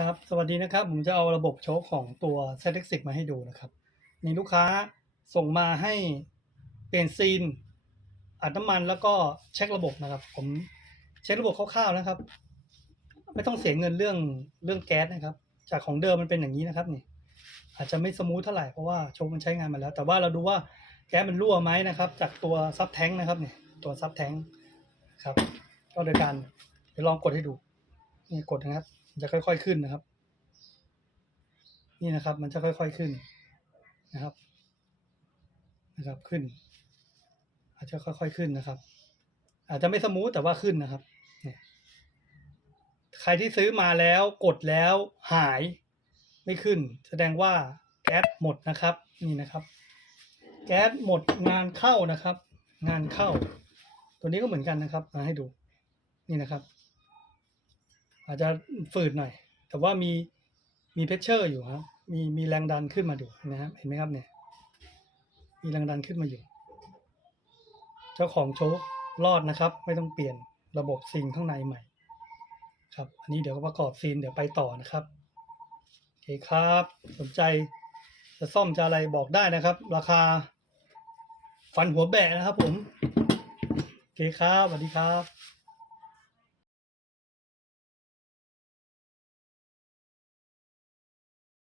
ครับ สวัสดีนะครับ ผมจะเอาระบบโชคของตัว z ซ x มาให้ดูนะครับ มีลูกค้าส่งมาให้เปลี่ยนซีน อัดน้ำมันแล้วก็เช็คระบบนะครับ ผมเช็คระบบคร่าวๆนะครับ ไม่ต้องเสียเงินเรื่องเรื่องแก๊สนะครับ จากของเดิมมันเป็นอย่างนี้นะครับนี่ อาจจะไม่สมูทเท่าไหร่เพราะว่าโชคมันใช้งานมาแล้ว แต่ว่าเราดูว่าแก๊สมันรั่วไหมนะครับ จากตัวซับแท้งนะครับเนี่ยตัวซับแท้งครับ ก็โดยการเดี๋ยวลองกดให้ดู นี่กดนะครับจะค่อย ๆขึ้นนะครับ นี่นะครับ มันจะค่อย ๆขึ้นนะครับ นะครับขึ้น อาจจะค่อย ๆขึ้นนะครับ อาจจะไม่สมูทแต่ว่าขึ้นนะครับเนี่ยใครที่ซื้อมาแล้วกดแล้วหายไม่ขึ้น แสดงว่าแก๊สหมดนะครับ นี่นะครับ แก๊สหมดงานเข้านะครับ งานเข้า ตัวนี้ก็เหมือนกันนะครับมาให้ดูนี่นะครับ อาจจะฝืดหน่อย แต่ว่ามีมีเพชเชอร์อยู่ครับมีมีแรงดันขึ้นมาดูนะครับเห็นไหมครับเนี่ย มีแรงดันขึ้นมาอยู่ เจ้าของโชครอดนะครับ ไม่ต้องเปลี่ยนระบบซิงข้างในใหม่ ครับ อันนี้เดี๋ยวประกอบซีนเดี๋ยวไปต่อนะครับโอเคครับ สนใจจะซ่อมจะอะไรบอกได้นะครับ ราคา ฟันหัวแบะนะครับผมโอเคครับสวัสดีครับ